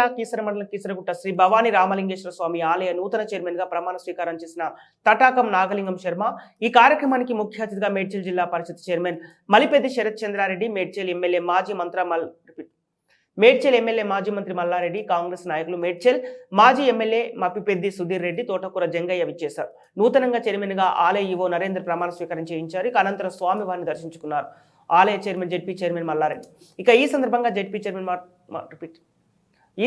జిల్లా కీసర మండలం కీసరగుట్ట శ్రీ భవానీ రామలింగేశ్వర స్వామి ఆలయ నూతన చైర్మన్ గా ప్రమాణ స్వీకారం చేసిన తటాకం నాగలింగం శర్మ ఈ కార్యక్రమానికి ముఖ్య అతిథిగా మేడ్చల్ జిల్లా పరిషత్ చైర్మన్ మలిపెద్ది శరత్ చంద్రారెడ్డి, మేడ్చల్ ఎమ్మెల్యే మాజీ మంత్రి మల్లారెడ్డి, కాంగ్రెస్ నాయకులు, మేడ్చల్ మాజీ ఎమ్మెల్యే మప్పిపెద్ది సుధీర్ రెడ్డి, తోటకూర జంగయ్య విచ్చేశారు. నూతనంగా చైర్మన్ గా ఆలయ ఈవో నరేంద్ర ప్రమాణ స్వీకారం చేయించారు. అనంతరం స్వామివారిని దర్శించుకున్నారు ఆలయ చైర్మన్ జెడ్పీ చైర్మన్ మల్లారెడ్డి. ఈ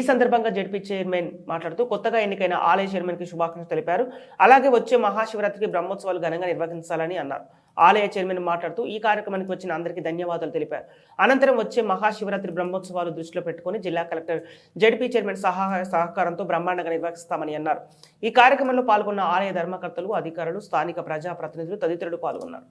సందర్భంగా జెడ్పీ చైర్మన్ మాట్లాడుతూ కొత్తగా ఎన్నికైన ఆలయ చైర్మన్ కి శుభాకాంక్షలు తెలిపారు. అలాగే వచ్చే మహాశివరాత్రికి బ్రహ్మోత్సవాలు ఘనంగా నిర్వహించాలని అన్నారు. ఆలయ చైర్మన్ మాట్లాడుతూ ఈ కార్యక్రమానికి వచ్చిన అందరికీ ధన్యవాదాలు తెలిపారు. అనంతరం వచ్చే మహాశివరాత్రి బ్రహ్మోత్సవాలు దృష్టిలో పెట్టుకుని జిల్లా కలెక్టర్ జెడ్పీ చైర్మన్ సహకారంతో బ్రహ్మాండంగా నిర్వహిస్తామని అన్నారు. ఈ కార్యక్రమంలో పాల్గొన్న ఆలయ ధర్మకర్తలు, అధికారులు, స్థానిక ప్రజాప్రతినిధులు తదితరులు పాల్గొన్నారు.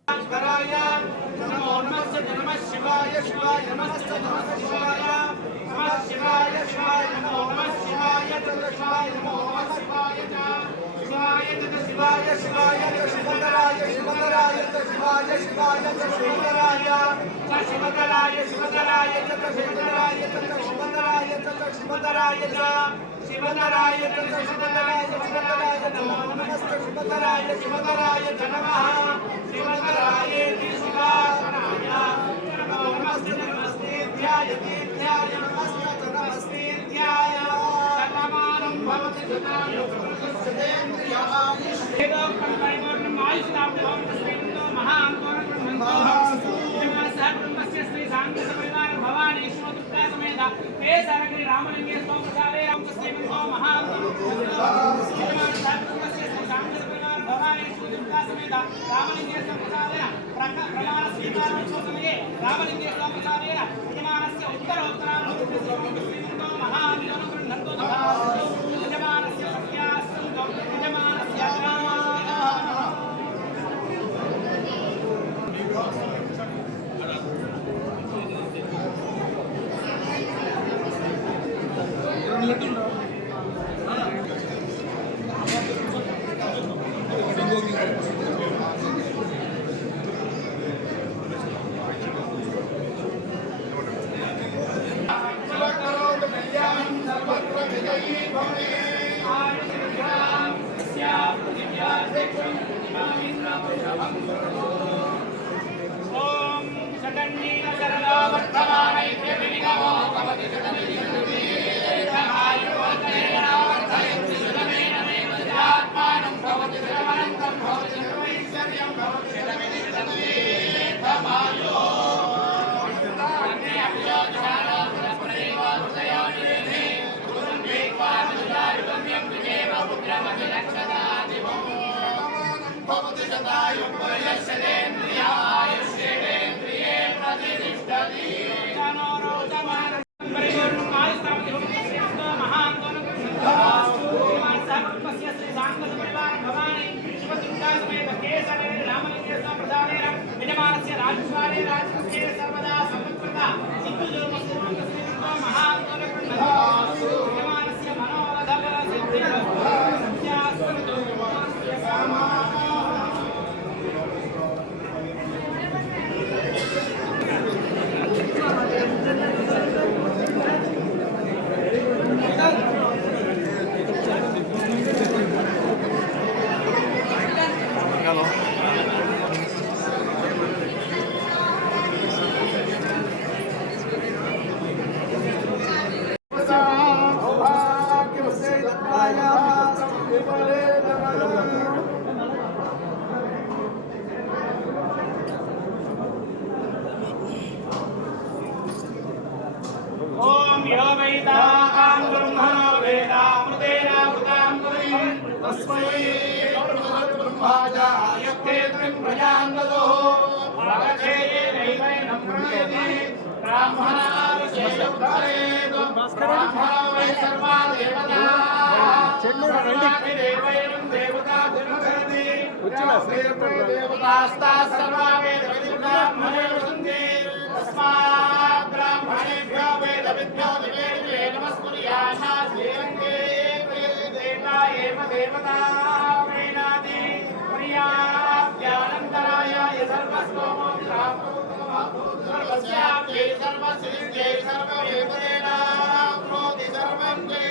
सर्व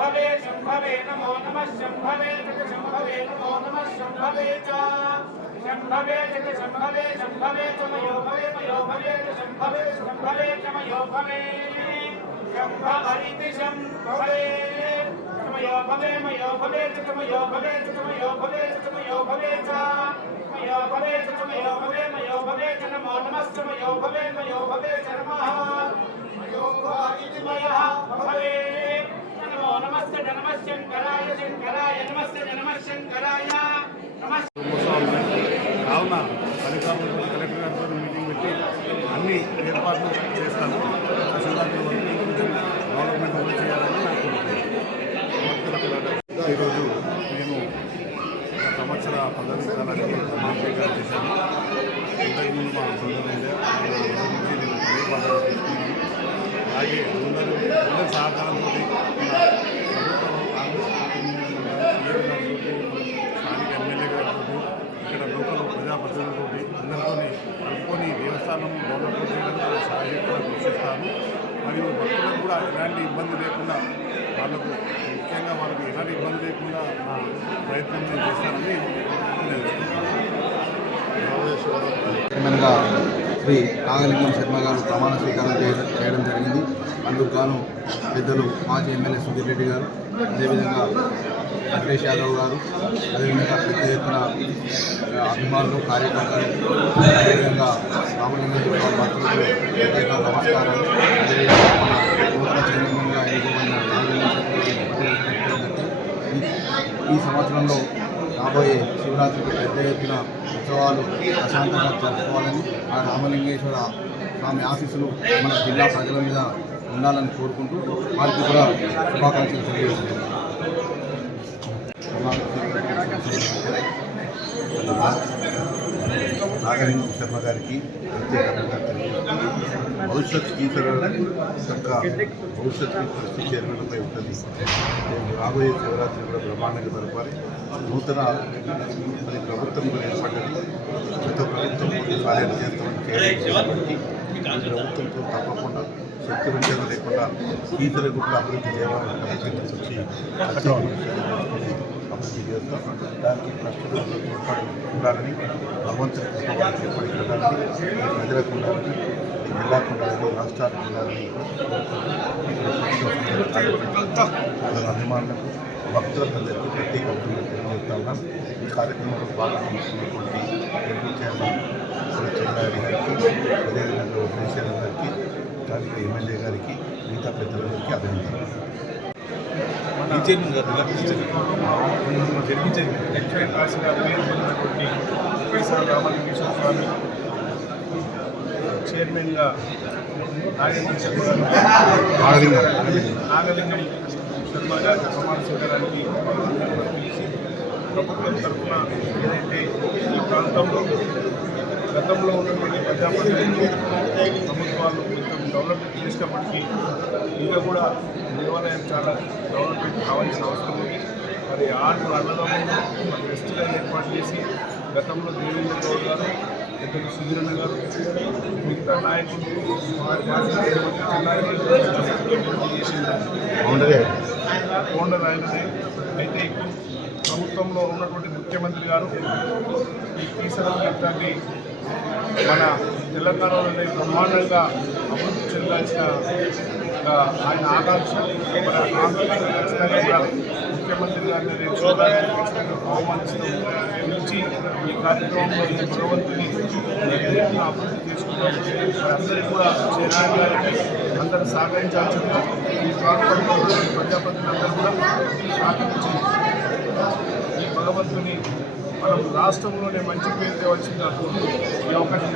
शंभवे शंभवे नमो नमः शंभवे शंभवे नमो नमः शंभवे च शंभवे शंभवे शंभवे च मयो भवे शंभवे शंभवे च मयो भवे शंभरिति शंभवे मयो भवे च मयो भवे च मयो भवे च मयो भवे च मयो भवे च मयो भवे च नमो नमः मयो भवे च नमः मयो भविति मयः भवे नमो नमस्ते नमः शंकराय नमस्ते नमः शंकराय नमः కావున అధికారులతో కలెక్టర్ గారితో మీటింగ్ పెట్టి అన్ని ఏర్పాట్లు చేస్తాను తహసీల్దార్లు డెవలప్మెంట్ కూడా చేయాలని నాకు ఈరోజు నేను సంవత్సర పద్ధతి కాలానికి ప్రమాణీకరణ చేశాను. ఇంతకుముందు మా సోదరు ఉండే నుంచి నేను అదే పద్ధతి తీసుకున్నాను. అలాగే అందరి సహకారంతో ప్రభుత్వం స్థానిక ఎమ్మెల్యే గారితో ఇక్కడ లోకల్ ప్రజాప్రతినిధులతో అందరితో కలుపుకొని దేవస్థానం డెవలప్మెంట్ చేయడానికి సహాయంగా కృషిస్తాను. మరియు భక్తులకు కూడా ఎలాంటి ఇబ్బంది లేకుండా వాళ్ళకు ముఖ్యంగా వాళ్ళకి ఎలాంటి ఇబ్బంది లేకుండా నా ప్రయత్నం నేను చేస్తానని చైర్మన్గా శ్రీ నాగలింగం శర్మ గారు ప్రమాణ స్వీకారం చేయడం జరిగింది. అందుకు గాను పెద్దలు మాజీ ఎమ్మెల్యే సుధీర్ రెడ్డి గారు, అదేవిధంగా అఖిలేష్ యాదవ్ గారు, అదేవిధంగా పెద్ద ఎత్తున అభిమానులు, కార్యకర్తలు, అదేవిధంగా రామలింగేశ్వర భక్తులకు ప్రత్యేక నమస్కారాలు. అదేవిధంగా మన నూతన చైర్మన్గా ఎన్నుకోబడిన నాగలింగం ఈ సంవత్సరంలో రాబోయే శివరాత్రికి పెద్ద ఎత్తున ఉత్సవాలు ప్రశాంతంగా జరుపుకోవాలని, ఆ రామలింగేశ్వర స్వామి ఆశీస్సులు మన జిల్లా ప్రజల మీద ఉండాలని కోరుకుంటూ వారికి కూడా శుభాకాంక్షలు తెలియజేస్తున్నాను. నాగలింగం శర్మ గారికి ప్రత్యేకంగా భవిష్యత్ గీతల యొక్క భవిష్యత్తు ట్రస్ట్ చైర్మన్పై ఉంటుంది. రాబోయే శివరాత్రి కూడా బ్రహ్మాండంగా జరపాలి. నూతన మరి ప్రభుత్వం కూడా ఏర్పడ్డది. గత ప్రభుత్వం కొన్ని కార్యాలు చేస్తామని చేయడానికి ఈ ప్రభుత్వంతో తప్పకుండా శక్తి వంచన లేకుండా గీతల గుట్ల అభివృద్ధి చేయాలని వచ్చి అభివృద్ధి చేస్తాం. దానికి ట్రస్టులు తోడ్పడి ఉండాలని, భగవంతుని ఎప్పటికీ ఉండాలని, ప్రజలకు ఉండాలని, జిల్లాకు ఉండాలని, రాష్ట్రానికి ఉండాలని అభిమానులకు, భక్తులందరికీ ప్రత్యేక తెలియజేస్తా ఉన్నాం. ఈ కార్యక్రమంలో భాగస్వామ్యున్నటువంటి ఎంపీ చైర్మన్ చెన్నారెడ్డి గారికి, అదేవిధంగా శ్రీశైలం గారికి, స్థానిక ఎమ్మెల్యే గారికి, మిగతా పెద్దలందరికీ అభినందనలు. రామలింగేశ్వర స్వామి చైర్మన్గా నాగలింగం శర్మ గారి ప్రమాణ స్వీకారానికి ప్రభుత్వం తరఫున ఏదైతే ఈ ప్రాంతంలో గతంలో ఉన్నటువంటి ప్రజాప్రతినిధులు ప్రభుత్వాలు కొంచెం డెవలప్మెంట్ చేసినప్పటికీ ఇంకా కూడా దేవాలయం చాలా డెవలప్మెంట్ కావాల్సిన అవసరం ఉంది. మరి 6 అన్నదమ్ములు ఫెస్టివల్ ఏర్పాటు చేసి గతంలో దేవేంద్ర గౌడ్ గారు, పెద్దలు సుధీరన్న గారు, మిగతా నాయకులు ఫౌండర్ ఆయననే. అయితే ఇప్పుడు ప్రభుత్వంలో ఉన్నటువంటి ముఖ్యమంత్రి గారు ఈ కీసర యుద్ధాన్ని మన తెలంగాణలోనే బ్రహ్మాండంగా అభివృద్ధి చెందాల్సిన ఆయన ఆకాంక్ష. మన ఖచ్చితంగా ముఖ్యమంత్రి గారిని రేపు ఆహ్వానిస్తూ పిలిచి ఈ కార్యక్రమంలో ఈ భగవంతుని అభివృద్ధి చేసుకుంటాం. అందరికీ కూడా చైర్మన్ గారికి అందరూ సహకరించాల్సిందిగా ఈ ప్రాంతంలో ప్రజాప్రతినిధులందరూ కూడా సహకరించి ఈ భగవంతుని మనం రాష్ట్రంలోనే మంచి పేరు తేవచ్చింది ఈ అవకాశం